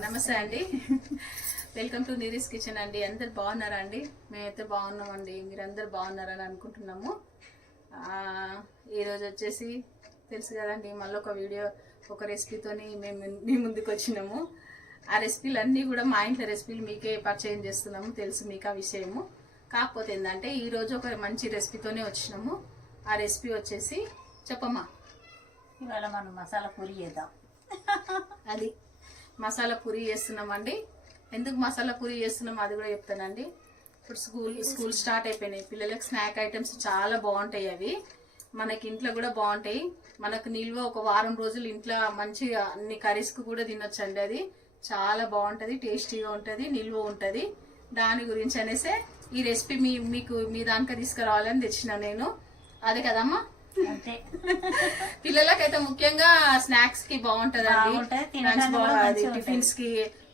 నమస్తే అండి. Welcome to నీరీస్ kitchen అండి. అందరు బాగున్నారా అండి? మేమైతే బాగున్నామండి. మీరందరు బాగున్నారని అనుకుంటున్నాము. ఈరోజు వచ్చేసి తెలుసు కదండి, మళ్ళీ ఒక వీడియో ఒక రెసిపీతోని మేము మీ ముందుకు వచ్చినాము. ఆ రెసిపీలు అన్నీ కూడా మా ఇంట్లో రెసిపీలు మీకే పరిచయం చేస్తున్నాము, తెలుసు మీకు ఆ విషయము. కాకపోతే ఏంటంటే ఈరోజు ఒక మంచి రెసిపీతోనే వచ్చినాము. ఆ రెసిపీ వచ్చేసి చెప్పమ్మా. ఇవాళ మనం మసాలా పూరి చేద్దాం. అది మసాలా పూరి చేస్తున్నామండి. ఎందుకు మసాలా పూరి చేస్తున్నాం అది కూడా చెప్తానండి. ఇప్పుడు స్కూల్ స్టార్ట్ అయిపోయినాయి. పిల్లలకు స్నాక్ ఐటమ్స్ చాలా బాగుంటాయి. అవి మనకి ఇంట్లో కూడా బాగుంటాయి. మనకు నిల్వ ఒక వారం రోజులు ఇంట్లో మంచిగా అన్ని కర్రీస్కి కూడా తినొచ్చండి. అది చాలా బాగుంటుంది, టేస్టీగా ఉంటుంది, నిల్వ ఉంటుంది. దాని గురించి అనేసే ఈ రెసిపీ మీకు మీ దానిక తీసుకురావాలని తెచ్చిన నేను. అదే కదమ్మా, అంతే. పిల్లలకైతే ముఖ్యంగా స్నాక్స్ కి బాగుంటదండి. టిఫిన్స్ కి,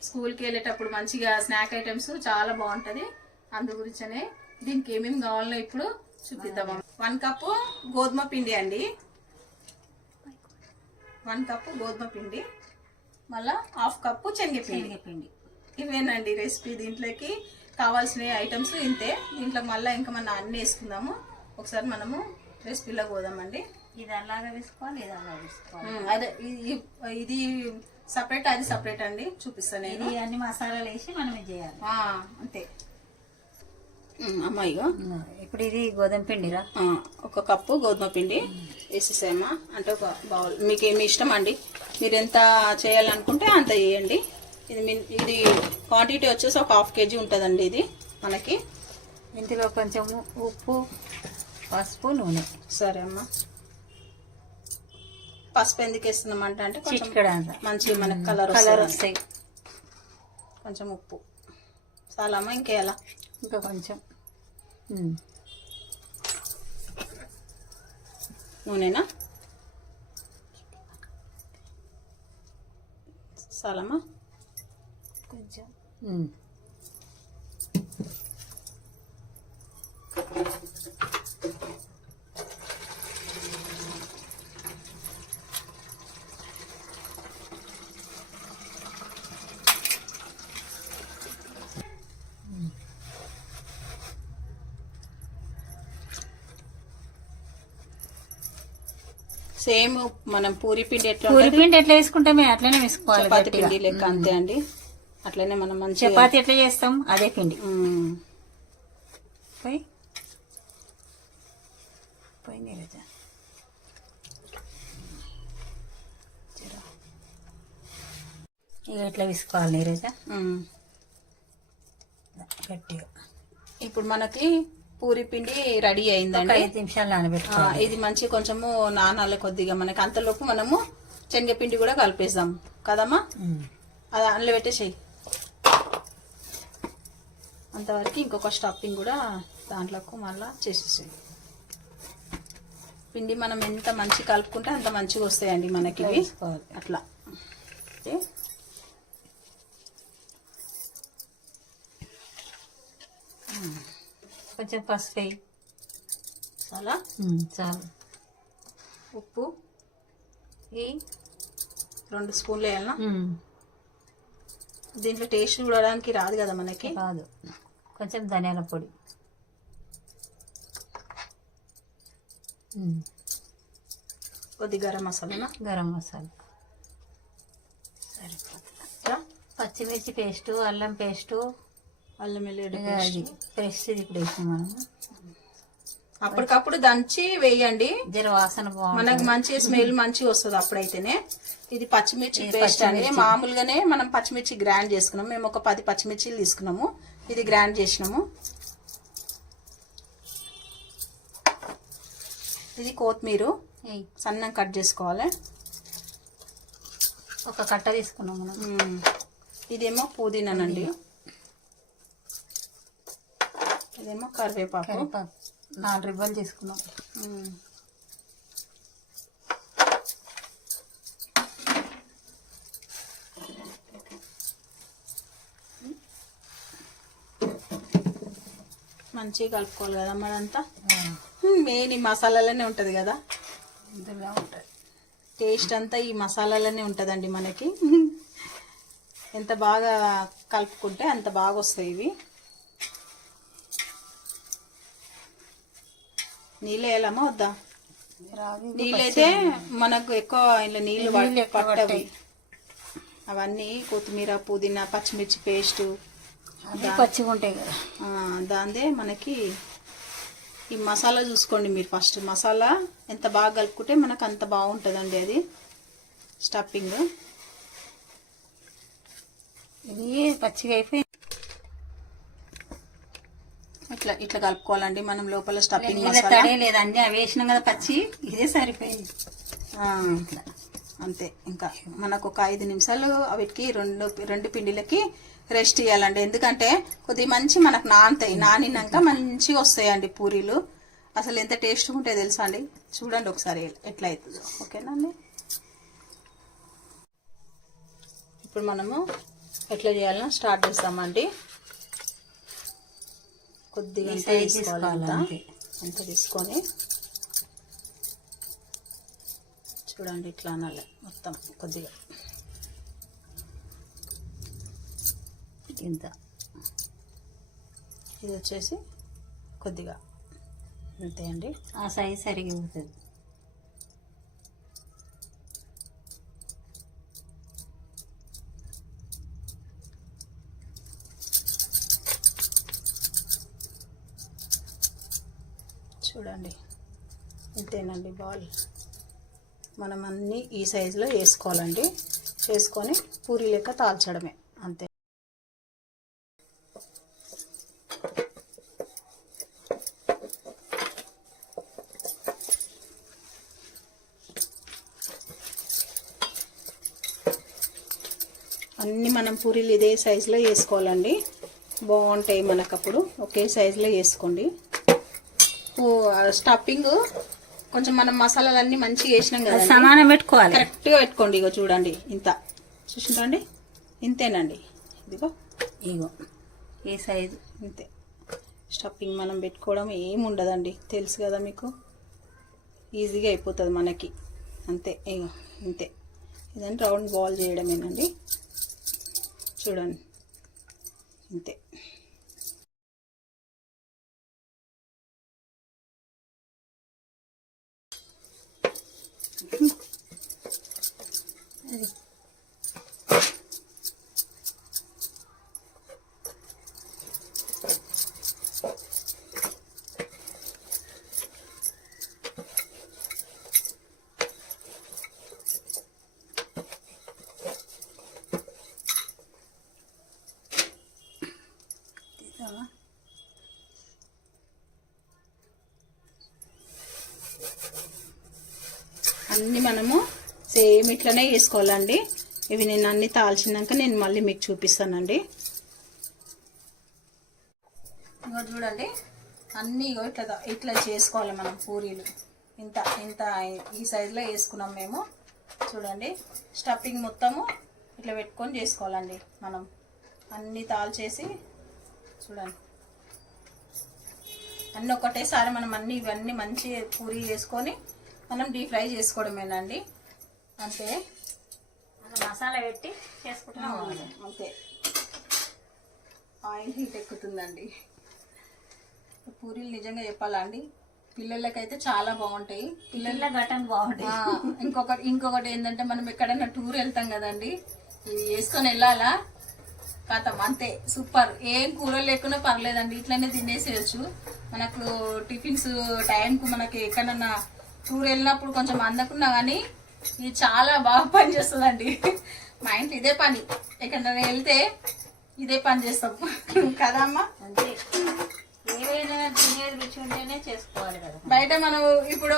స్కూల్ కి వెళ్ళేటప్పుడు మంచిగా స్నాక్ ఐటమ్స్ చాలా బాగుంటది. అందు గురించనే దీనికి ఏమేమి కావాలో ఇప్పుడు చూపిద్దాం. 1 కప్పు గోధుమ పిండి అండి, 1 కప్పు గోధుమ పిండి, మళ్ళా 1/2 కప్పు శనగపిండి. ఇవేనండి రెసిపీ. దీంట్లోకి కావాల్సిన ఐటమ్స్ ఇంతే. దీంట్లో మళ్ళీ ఇంకా మనం అన్ని వేసుకుందాము. ఒకసారి మనము రెసిపీలో పోదామండి. ఇది అలాగా వేసుకోవాలి, ఇది అలా వేసుకోవాలి. అదే ఇది సపరేట్, అది సపరేట్ అండి. చూపిస్తాను నేను. ఇది అన్ని మసాలాలు వేసి మనం ఇది చేయాలి. అంతే అమ్మాయిగా. ఇప్పుడు ఇది గోధుమ పిండిరా, 1 కప్పు గోధుమ పిండి వేసేసామా. అంటే ఒక బౌల్, మీకు ఏమి ఇష్టం అండి, మీరు ఎంత చేయాలనుకుంటే అంత చేయండి. ఇది క్వాంటిటీ వచ్చేసి ఒక 1/2 kg ఉంటుందండి. ఇది మనకి. ఇందులో కొంచెం ఉప్పు, పసుపు, నూనె. సరే అమ్మా. పసుపు ఎందుకు వేస్తున్నామంటే అంటే మంచి మనకి కలర్ వస్తాయి. కొంచెం ఉప్పు చాలా అమ్మా. ఇంకేయాలా? ఇంకా కొంచెం నూనెనా? చాలమ్మా. కొంచెం సేమ్ మనం పూరి పిండి ఎట్లా వేసుకుంటామే అట్లనే వేసుకోవాలి. చపాతి పిండి లెక్క అంతే అండి. అట్లనే మనం మంచి చపాతి ఎట్లా చేస్తాం అదే పిండి. పోయి నీరజ ఇక ఎట్లా వేసుకోవాలి నీరజ గట్టిగా. ఇప్పుడు మనకి పూరి పిండి రెడీ అయిందండి. 5 నిమిషాలు నానబెట్టుకోవాలి. ఇది మంచి కొంచెము నానాలి కొద్దిగా. మనకి అంతలోపు మనము శనగపిండి కూడా కలిపేద్దాం కదమ్మా. అది అందులో పెట్టేసేయి. అంతవరకు ఇంకొక స్టఫింగ్ కూడా దాంట్లోకి మళ్ళా చేసేసేయి. పిండి మనం ఎంత మంచి కలుపుకుంటే అంత మంచిగా వస్తాయండి మనకి ఇవి. అట్లా కొంచెం పసుపు చాలా చాలు. ఉప్పు 2 స్పూన్లు వేయాలన్నా. దీంట్లో టేస్ట్ చూడడానికి రాదు కదా మనకి. రాదు. కొంచెం ధనియాల పొడి, కొద్ది గరం మసాలా సరిపోతుంది. పచ్చిమిర్చి పేస్టు, అల్లం పేస్టు, అల్లం వెల్లుల్లి పేస్ట్ ఇప్పుడు వేసాం మనం. అప్పటికప్పుడు దంచి వేయండి. జర వాసన బాగుంది, మనకు మంచి స్మెల్ మంచిగా వస్తుంది అప్పుడైతేనే. ఇది పచ్చిమిర్చి పేస్ట్ అండి. మామూలుగానే మనం పచ్చిమిర్చి గ్రైండ్ చేసుకున్నాము. మేము ఒక 10 పచ్చిమిర్చిలు తీసుకున్నాము. ఇది గ్రైండ్ చేసినాము. ఇది కొత్తిమీర సన్నంగా కట్ చేసుకోవాలి. ఒక కట్ట తీసుకున్నాము మనం. ఇదేమో పుదీనానండి. ఇదేమో కరివేపాకు 4 రిబ్బలు తీసుకున్నాం. మంచిగా కలుపుకోవాలి కదా అదంతా. మెయిన్ ఈ మసాలాలోనే ఉంటుంది కదా, ఇందులో ఉంటుంది టేస్ట్ అంతా ఈ మసాలాలోనే ఉంటుందండి మనకి. ఎంత బాగా కలుపుకుంటే అంత బాగా వస్తాయి ఇవి. నీళ్ళు వేయాలమ్మా వద్దా? నీళ్ళైతే మనకు ఎక్కువ ఇలా నీళ్ళు పట్టవి. అవన్నీ కొత్తిమీర, పుదీనా, పచ్చిమిర్చి పేస్టు పచ్చిగా ఉంటాయి కదా, దాందే మనకి. ఈ మసాలా చూసుకోండి మీరు ఫస్ట్. మసాలా ఎంత బాగా కలుపుకుంటే మనకు అంత బాగుంటుందండి అది స్టఫింగ్. ఇది పచ్చిగా అయిపోయి ఇట్లా ఇట్లా కలుపుకోవాలండి మనం లోపల స్టఫింగ్. తడే లేదండి, అవి వేసినాం కదా పచ్చి, ఇదే సరిపోయింది. అంతే. ఇంకా మనకు ఒక 5 నిమిషాలు వీటికి రెండు పిండిలకి రెస్ట్ ఇవ్వాలండి. ఎందుకంటే కొద్దిగా మంచి మనకు నానతాయి. నానినాక మంచిగా వస్తాయండి పూరీలు. అసలు ఎంత టేస్ట్గా ఉంటాయో తెలుసా అండి? చూడండి ఒకసారి ఎట్లా అవుతుందో. ఓకేనా అండి? ఇప్పుడు మనము ఎట్లా చేయాలన్నా స్టార్ట్ చేస్తామండి. కొద్దిగా ఎంత తీసుకొని చూడండి ఇట్లా అనాలి మొత్తం. కొద్దిగా ఇంత, ఇది వచ్చేసి కొద్దిగా అంతే అండి. ఆ సైజ్ సరిగా ఉంటుంది. చూడండి ఇంతేనండి బాల్. మనం అన్నీ ఈ సైజులో వేసుకోవాలండి. చేసుకొని పూరీ లెక్క తాల్చడమే అంతే. అన్నీ మనం పూరీలు ఇదే సైజులో వేసుకోవాలండి. బాగుంటాయి మనకప్పుడు. ఒకే సైజులో వేసుకోండి. స్టఫింగ్ కొంచెం మనం మసాలాలన్నీ మంచిగా వేసినాం కదా, సమానం పెట్టుకోవాలి, కరెక్ట్గా పెట్టుకోండి. ఇగో చూడండి ఇంత చూసిందండి, ఇంతేనండి. ఇదిగో ఇగో ఏ సైజు ఇంతే. స్టఫింగ్ మనం పెట్టుకోవడం ఏమి ఉండదండి, తెలుసు కదా మీకు. ఈజీగా అయిపోతుంది మనకి అంతే. ఇగో ఇంతే. ఇదంతా రౌండ్ బాల్ చేయడమేనండి. చూడండి ఇంతే. అన్నీ మనము సేమ్ ఇట్లనే వేసుకోవాలండి. ఇవి నేను అన్ని తాల్చినాక నేను మళ్ళీ మీకు చూపిస్తానండి. ఇగో చూడండి అన్నీ ఇగో ఇట్లా చేసుకోవాలి మనం పూరీలు. ఇంత ఇంత ఈ సైజులో వేసుకున్నాం మేము. చూడండి స్టఫింగ్ మొత్తము ఇట్లా పెట్టుకొని చేసుకోవాలండి మనం. అన్నీ తాల్చేసి చూడండి అన్నీ ఒకటేసారి మనం ఇవన్నీ మంచి పూరీ చేసుకొని మనం డీప్ ఫ్రై చేసుకోవడమేనండి అంతే. మసాలా పెట్టి చేసుకుంటున్నాం అంతే. ఆయిల్ హీట్ ఎక్కుతుందండి. పూరీలు నిజంగా చెప్పాలా అండి, పిల్లలకైతే చాలా బాగుంటాయి. పిల్లల ఘటన బాగుంటాయి. ఇంకొకటి ఏంటంటే మనం ఎక్కడైనా టూర్ వెళ్తాం కదండి, ఇవి వేసుకొని వెళ్ళాలా కథం అంతే. సూపర్. ఏం కూరలు లేకున్నా పర్లేదండి, ఇట్లనే తినేసేయచ్చు. మనకు టిఫిన్స్ టైంకు మనకి ఎక్కడన్నా టూర్ వెళ్ళినప్పుడు కొంచెం అందకున్నా కానీ ఇది చాలా బాగా పని చేస్తుందండి. మా ఇంట్లో ఇదే పని, ఎక్కడైనా వెళ్తే ఇదే పని చేస్తాం కదా అమ్మా. అంతే, ఏవైనా తినేది రుచి ఉంటేనే చేసుకోవాలి కదా. బయట మనం ఇప్పుడు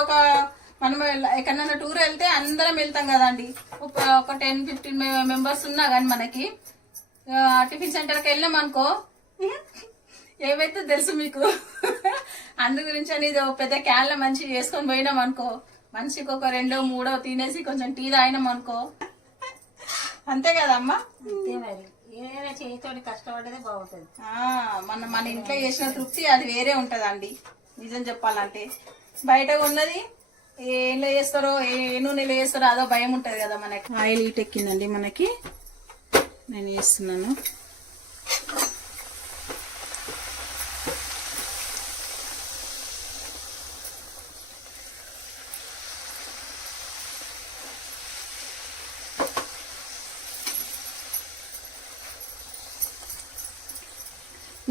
మనం ఎక్కడన్నా టూర్ వెళ్తే అందరం వెళ్తాం కదండి. ఒక 10-15 మెంబర్స్ ఉన్నా కానీ మనకి టిఫిన్ సెంటర్కి వెళ్ళాం అనుకో ఏమైతే తెలుసు మీకు. అందు గురించి అని ఇది పెద్ద క్యాన్లో మంచిగా చేసుకొని పోయినాం అనుకో, మనిషికి ఒక 2-3 తినేసి కొంచెం టీ తాగినాం అనుకో, అంతే కదమ్మా. అంతే మరి, ఏదైనా చేతితోటి కష్టపడేదే బాగుంటుంది. మన ఇంట్లో చేసిన తృప్తి అది వేరే ఉంటదండి నిజం చెప్పాలంటే. బయట ఉన్నది ఏం చేస్తారో, ఏ నూనెలో చేస్తారో అదో భయం ఉంటది కదా మనకి. ఆయిల్ హీట్ ఎక్కిందండి మనకి. నేను వేస్తున్నాను.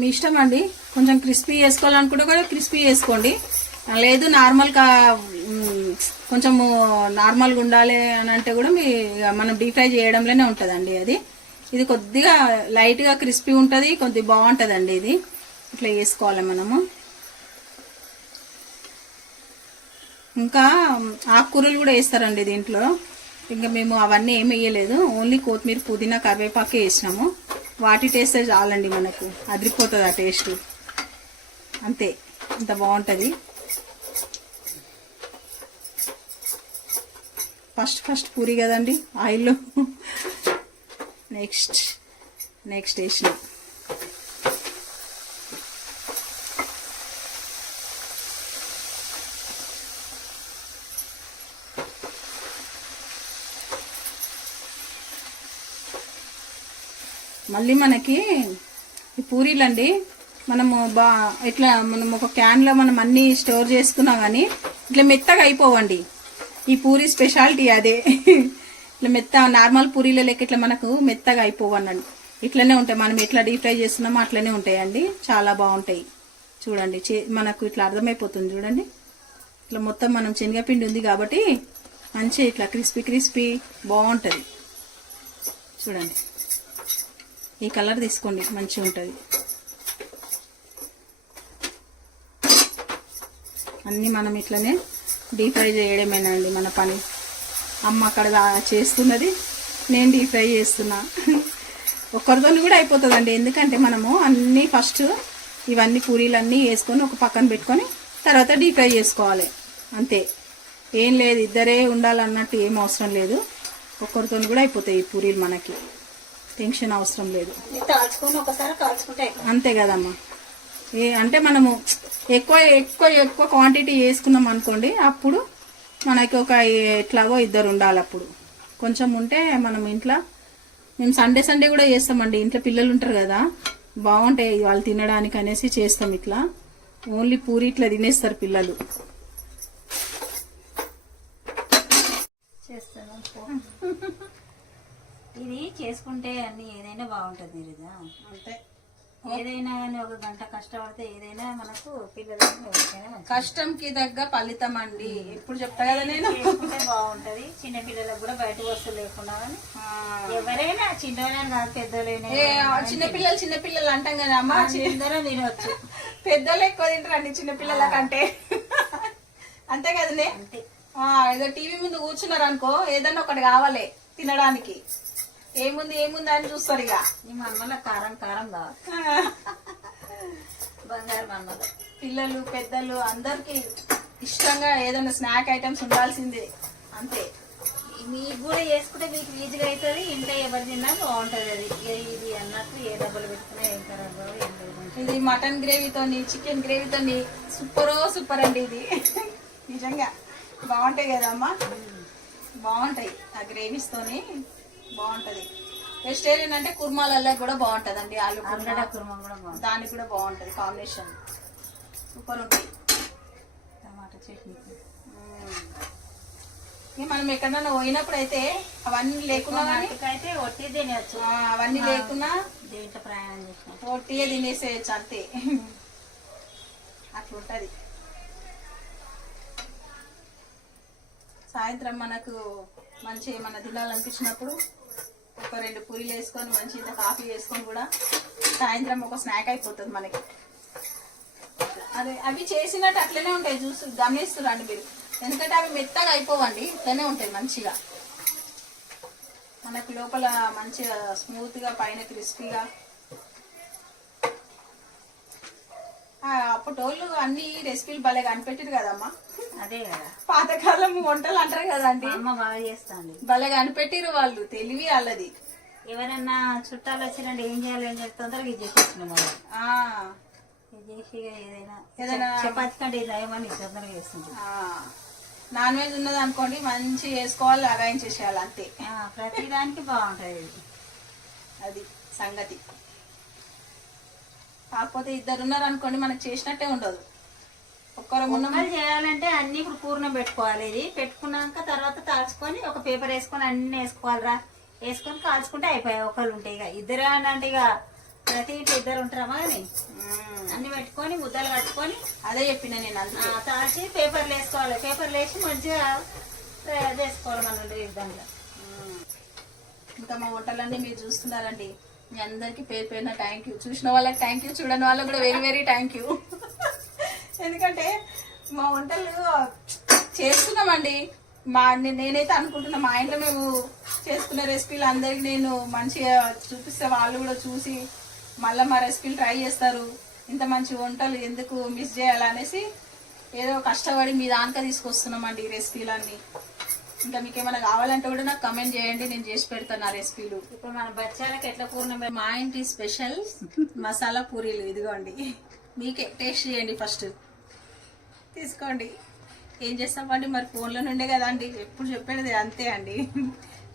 మీ ఇష్టం అండి, కొంచెం క్రిస్పీ చేసుకోవాలనుకుంటే కూడా క్రిస్పీ చేసుకోండి, లేదు నార్మల్గా కొంచెం నార్మల్గా ఉండాలి అని అంటే కూడా మనం డీప్ ఫ్రై చేయడంలోనే ఉంటుందండి అది. ఇది కొద్దిగా లైట్గా క్రిస్పీ ఉంటుంది, కొద్దిగా బాగుంటుందండి ఇది. ఇట్లా వేసుకోవాలి మనము. ఇంకా ఆకుకూరలు కూడా వేస్తారండి దీంట్లో. ఇంకా మేము అవన్నీ ఏమి వేయలేదు, ఓన్లీ కొత్తిమీర, పుదీనా, కరివేపాకే వేసినాము. వాటి టేస్ట్ చాలండి, మనకు అదిరిపోతుంది ఆ టేస్ట్. అంతే, ఇంత బాగుంటుంది. ఫస్ట్ పూరి కదండి ఆయిల్లో. నెక్స్ట్ వేసిన మళ్ళీ మనకి ఈ పూరీలండి మనము ఇట్లా మనం ఒక క్యాన్లో మనం అన్నీ స్టోర్ చేసుకున్నా కానీ ఇట్లా మెత్తగా అయిపోవండి. ఈ పూరీ స్పెషాలిటీ అదే. ఇట్లా నార్మల్ పూరీల లెక్క ఇట్లా మనకు మెత్తగా అయిపోవనండి. ఇట్లనే ఉంటాయి, మనం ఎట్లా డీప్ ఫ్రై చేస్తున్నామో అట్లనే ఉంటాయండి. చాలా బాగుంటాయి చూడండి. మనకు ఇట్లా అర్థమైపోతుంది చూడండి. ఇట్లా మొత్తం మనం శనగపిండి ఉంది కాబట్టి మంచిగా ఇట్లా క్రిస్పీ బాగుంటుంది చూడండి. ఈ కలర్ తీసుకోండి, మంచిగా ఉంటుంది. అన్నీ మనం ఇట్లనే డీప్ ఫ్రై చేయడమేనండి మన పని. అమ్మ అక్కడ చేస్తున్నది, నేను డీప్ ఫ్రై చేస్తున్నా. ఒక్కరితో కూడా అయిపోతుందండి, ఎందుకంటే మనము అన్నీ ఫస్ట్ ఇవన్నీ పూరీలన్నీ వేసుకొని ఒక పక్కన పెట్టుకొని తర్వాత డీప్ ఫ్రై చేసుకోవాలి అంతే. ఏం లేదు, ఇద్దరే ఉండాలన్నట్టు ఏం అవసరం లేదు. ఒక్కరితో కూడా అయిపోతాయి ఈ పూరీలు, మనకి టెన్షన్ అవసరం లేదు. అంతే కదమ్మా. అంటే మనము ఎక్కువ క్వాంటిటీ వేసుకున్నాం అనుకోండి, అప్పుడు మనకి ఒక ఎట్లాగో ఇద్దరు ఉండాలి. అప్పుడు కొంచెం ఉంటే మనం ఇంట్లో మేము సండే కూడా చేస్తామండి. ఇంట్లో పిల్లలు ఉంటారు కదా, బాగుంటాయి వాళ్ళు తినడానికి అనేసి చేస్తాం. ఇట్లా ఓన్లీ పూరి ఇట్లా తినేస్తారు పిల్లలు. ఇది చేసుకుంటే అన్ని ఏదైనా బాగుంటుంది నిరుదా. అంతే, ఏదైనా కానీ ఒక గంట కష్టపడితే ఏదైనా మనకు పిల్లలకి కష్టంకి తగ్గ ఫలితం అండి. ఇప్పుడు చెప్తా కదా నేను, చేసుకుంటే బాగుంటది. చిన్న పిల్లలకు కూడా బయట వస్తువు లేకుండా కానీ ఎవరైనా చిన్నైనా కాదు పెద్దలైనా. చిన్నపిల్లలు అంటాం కదా అమ్మ, అందరం తినవచ్చు. పెద్దలు ఎక్కువ తింటారండి చిన్నపిల్లల కంటే. అంతే కదనే. ఏదో టీవీ ముందు కూర్చున్నారు అనుకో, ఏదన్నా ఒకటి కావాలి తినడానికి. ఏముంది అని చూస్తారు. ఇక ఈ మన్మల కారం కావాలి. బంగారు మన్మలు పిల్లలు పెద్దలు అందరికి ఇష్టంగా ఏదైనా స్నాక్ ఐటమ్స్ ఉండాల్సిందే. అంతే, మీకు కూడా చేసుకుంటే మీకు ఈజీగా అవుతుంది. ఇంట్లో ఎవరు తిన్నా బాగుంటుంది. అది ఇది అన్నట్టు ఏ డబ్బులు పెట్టుకున్నా ఏం ఖరాబ్ ఏం లేదు. ఇది మటన్ గ్రేవీతోని, చికెన్ గ్రేవీతోని సూపర్ అండి. ఇది నిజంగా బాగుంటాయి కదమ్మా, బాగుంటాయి. ఆ గ్రేవీస్ తోని బాగుంటది. వెజిటేరియన్ అంటే కుర్మాలలో కూడా బాగుంటదండి. ఆలు కుర్మా కూడా బాగుంటుంది, దానికి కూడా బాగుంటది. కాంబినేషన్ సూపర్ ఉంటాయి. టమాటా చట్నీ మనం ఎక్కడన్నా పోయినప్పుడు అయితే అవన్నీ లేకున్నా అయితే ఒట్టి తినేయచ్చు. అవన్నీ లేకున్నా దేంట్లో ప్రయాణం చేసిన ఒట్టిగా తినేసేయచ్చు అంతే. అట్లుంటది. సాయంత్రం మనకు మంచి ఏమన్నా తినాలనిపించినప్పుడు ఒక 2 పూరీలు వేసుకొని మంచి ఇంత కాఫీ వేసుకొని కూడా సాయంత్రం ఒక స్నాక్ అయిపోతుంది మనకి. అవి చేసినట్టు అట్లనే ఉంటాయి, గమనిస్తురండి మీరు. ఎందుకంటే అవి మెత్తగా అయిపోవండి, ఇట్లనే ఉంటాయి మంచిగా. మనకు లోపల మంచిగా స్మూత్గా, పైన క్రిస్పీగా. అప్పటోళ్ళు అన్ని రెసిపీలు భలే కనిపెట్టారు కదమ్మా. అదే కదా పాతకాలం వంటలు అంటారు కదండి. అమ్మ బాగా చేస్తాండి, భలే కనిపెట్టిరు వాళ్ళు. తెలివి వాళ్ళది. ఎవరన్నా చుట్టాలు వచ్చినంటే ఏం చేయాలి తొందరగా ఇది చేసేస్తున్నాం. ఇది చేసి ఏదైనా చపాతి కంటే ఇది ఏమని తొందరగా చేస్తుంది. నాన్ వెజ్ ఉన్నది అనుకోండి, మంచిగా వేసుకోవాలి, అరేంజ్ చేసేయాలి అంతే. ప్రతి దానికి బాగుంటుంది. అది సంగతి. కాకపోతే ఇద్దరు ఉన్నారు అనుకోండి మనకు చేసినట్టే ఉండదు. ఒక్కరు మున్నమలు చేయాలంటే అన్ని ఇప్పుడు పూర్ణం పెట్టుకోవాలి. ఇది పెట్టుకున్నాక తర్వాత తాల్చుకొని ఒక పేపర్ వేసుకొని అన్ని వేసుకోవాలిరా. వేసుకొని కాల్చుకుంటే అయిపోయాయి. ఒకళ్ళు ఉంటాయి. ఇక ఇద్దరు అంటే ఇక ప్రతి ఇంట్లో ఇద్దరు ఉంటారమ్మా అని అన్ని పెట్టుకొని ముద్దలు కట్టుకొని అదే చెప్పిన నేను అంతే. తాల్చి పేపర్లు వేసుకోవాలి. పేపర్లు వేసి మంచిగా తయారు చేసుకోవాలి మనం దాంట్లో. ఇంకా మా వంటలన్నీ మీరు చూస్తున్నారండి. మీ అందరికి పేరు పేరున థ్యాంక్ యూ. చూసిన వాళ్ళకి థ్యాంక్ యూ, చూడని వాళ్ళకి కూడా వెరీ వెరీ థ్యాంక్ యూ. ఎందుకంటే మా వంటలు చేస్తున్నామండి. నేనైతే అనుకుంటున్నా మా ఇంట్లో మేము చేసుకునే రెసిపీలు అందరికి నేను మంచిగా చూపిస్తే వాళ్ళు కూడా చూసి మళ్ళీ మా రెసిపీలు ట్రై చేస్తారు. ఇంత మంచి వంటలు ఎందుకు మిస్ చేయాలనేసి ఏదో కష్టపడి మీ దానికా తీసుకొస్తున్నామండి ఈ రెసిపీలన్నీ. ఇంకా మీకు ఏమైనా కావాలంటే కూడా నాకు కమెంట్ చేయండి, నేను చేసి పెడతాను ఆ రెసిపీలు. ఇప్పుడు మన బచ్చాలకు ఎట్లా పూర్ణం మా ఇంటి స్పెషల్ మసాలా పూరీలు ఇదిగోండి. మీకే టేస్ట్ చేయండి, ఫస్ట్ తీసుకోండి. ఏం చేస్తామండి మరి ఫోన్లో నుండే కదా అండి ఎప్పుడు చెప్పేది అంతే అండి.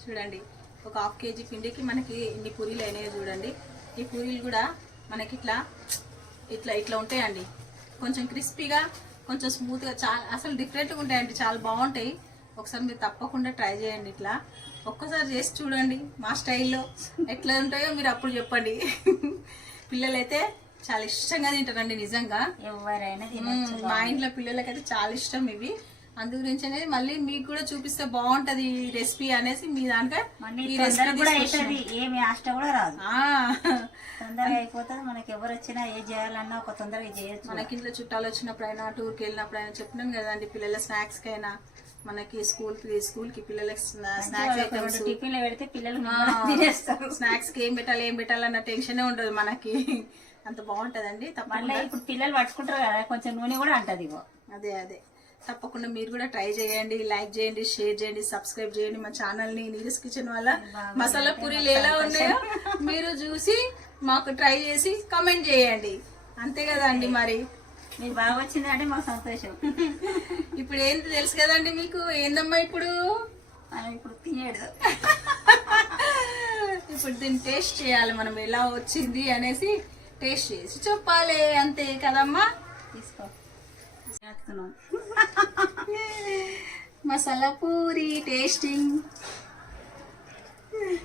చూడండి, ఒక 1/2 kg పిండికి మనకి ఇన్ని పూరీలు అయినాయి చూడండి. ఈ పూరీలు కూడా మనకి ఇట్లా ఇట్లా ఇట్లా ఉంటాయండి. కొంచెం క్రిస్పీగా, కొంచెం స్మూత్గా, చాలా అసలు డిఫరెంట్గా ఉంటాయండి. చాలా బాగుంటాయి. ఒకసారి మీరు తప్పకుండా ట్రై చేయండి. ఇట్లా ఒక్కసారి చేసి చూడండి మా స్టైల్లో. ఎట్లా ఉంటాయో మీరు అప్పుడు చెప్పండి. పిల్లలైతే చాలా ఇష్టంగా తింటారండి నిజంగా. ఎవరైనా మా ఇంట్లో పిల్లలకైతే చాలా ఇష్టం ఇవి. అందు గురించి అనేది మళ్ళీ మీకు కూడా చూపిస్తే బాగుంటది ఈ రెసిపీ అనేసి మీ దాంట్లో ఏమి ఆష్ట కూడా రాదు. తొందరగా అయిపోతుంది. మనకి ఎవరు వచ్చినా ఏం చేయాలన్నా ఒక తొందరగా చేయొచ్చు. మనకి ఇంట్లో చుట్టాలు వచ్చినప్పుడైనా, టూర్కి వెళ్ళినప్పుడైనా చెప్పినాం కదండి, పిల్లల స్నాక్స్ కైనా, మనకి స్కూల్ కి పిల్లలకి స్నాక్స్ ఐటమ్స్ టిఫిన్ లో పెడితే పిల్లలు తినేస్తారు. స్నాక్స్ కి ఏం పెట్టాలన్న టెన్షన్ ఉండదు మనకి. అంత బాగుంటదండి. తప్పకుండా ఇప్పుడు పిల్లలు పట్టుకుంటారు కదా, కొంచెం నూనె కూడా అంటది. అదే తప్పకుండా మీరు కూడా ట్రై చేయండి, లైక్ చేయండి, షేర్ చేయండి, సబ్స్క్రైబ్ చేయండి మా ఛానల్ ని. నీరస్ కిచెన్ వల్ల మసాలా పూరీలు ఎలా ఉన్నాయో మీరు చూసి మాకు ట్రై చేసి కామెంట్ చేయండి. అంతే కదా అండి. మరి మీకు బాగా వచ్చిందంటే మాకు సంతోషం. ఇప్పుడు ఏంటి తెలుసు కదండి మీకు. ఏందమ్మా ఇప్పుడు తినేడు. ఇప్పుడు దీన్ని టేస్ట్ చేయాలి మనం, ఎలా వచ్చింది అనేసి టేస్ట్ చేసి చెప్పాలి. అంతే కదమ్మా. తీసుకో. మసాలా పూరి టేస్టింగ్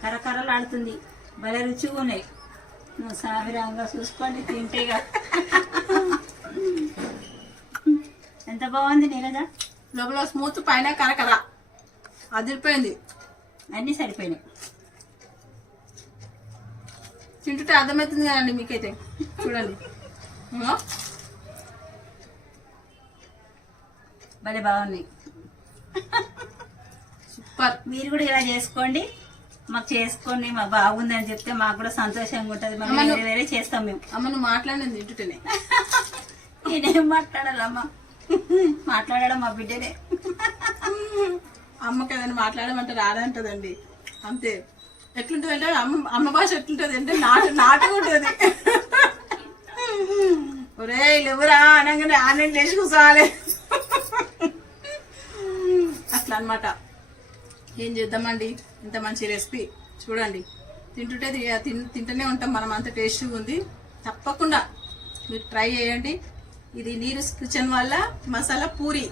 కరకరలు ఆడుతుంది. భలే రుచిగా ఉన్నాయి. నువ్వు సావిరంగా చూసుకోండి తింటేగా. ఎంత బాగుంది నీరజ. లోపల స్మూత్, పైన కరకర అదిరిపోయింది. అన్ని సరిపోయినాయి. తింటుంటే అర్థమవుతుంది కదండి మీకైతే. చూడండి, భలే బాగున్నాయి. సూపర్. మీరు కూడా ఇలా చేసుకోండి. మాకు చేసుకొని మాకు బాగుంది అని చెప్తే మాకు కూడా సంతోషంగా ఉంటుంది. మనం వేరే చేస్తాం మేము. అమ్మ నువ్వు మాట్లాడింది తింటుంటేనే. నేనేం మాట్లాడాలమ్మా, మాట్లాడడం మా బిడ్డనే. అమ్మకి ఏదైనా మాట్లాడమంటే రాదంటదండి. అంతే. ఎట్లుంటది అంటే అమ్మ భాష ఎట్లుంటది అంటే నాటుగా ఉంటుంది. ఒరే ఎవరా అనగానే ఆన్లైన్ లేచి కూర్చోవాలి అట్లా అనమాట. ఏం చేద్దామండి, ఇంత మంచి రెసిపీ చూడండి. తింటుంటే తింటూనే ఉంటాం మనం, అంత టేస్టీగా ఉంది. తప్పకుండా మీరు ట్రై చేయండి. ఇది నీరస్ కిచెన్ వల్ల మసాలా పూరి.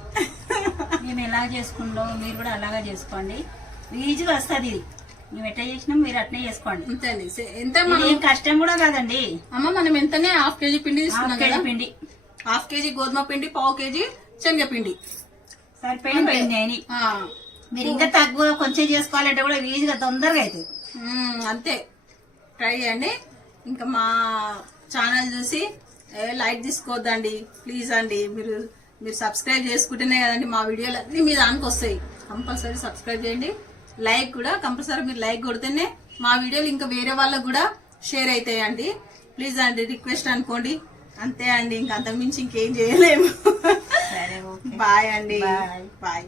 మేము ఎలా చేసుకుంటాం మీరు కూడా అలాగే చేసుకోండి. ఈజీగా వస్తుంది. ఇది మేము ఎట్లా చేసినాం మీరు అట్లే చేసుకోండి. అంతే అండి. ఎంత కష్టం కూడా కాదండి అమ్మ. మనం ఎంతనే 1/2 kg పిండి తీసుకున్నాం కదా. పిండి 1/2 kg గోధుమ పిండి, 1/4 kg శనగపిండి సరిపోయింది. మీరు ఇంకా తక్కువ కొంచెం చేసుకోవాలంటే కూడా ఈజీగా తొందరగా అవుతుంది. అంతే. ట్రై చేయండి. ఇంకా మా ఛానల్ చూసి లైక్ తీసుకోవద్దండి ప్లీజ్ అండి. మీరు సబ్స్క్రైబ్ చేసుకుంటేనే కదండి మా వీడియోలు అన్ని మీ దానికి వస్తాయి. కంపల్సరీ సబ్స్క్రైబ్ చేయండి. లైక్ కూడా కంపల్సరీ మీరు లైక్ కొడితేనే మా వీడియోలు ఇంకా వేరే వాళ్ళకు కూడా షేర్ అవుతాయండి. ప్లీజ్ అండి, రిక్వెస్ట్ అనుకోండి. అంతే అండి. ఇంకా అంతకుమించి ఇంకేం చేయలేము. బాయ్ అండి. బాయ్.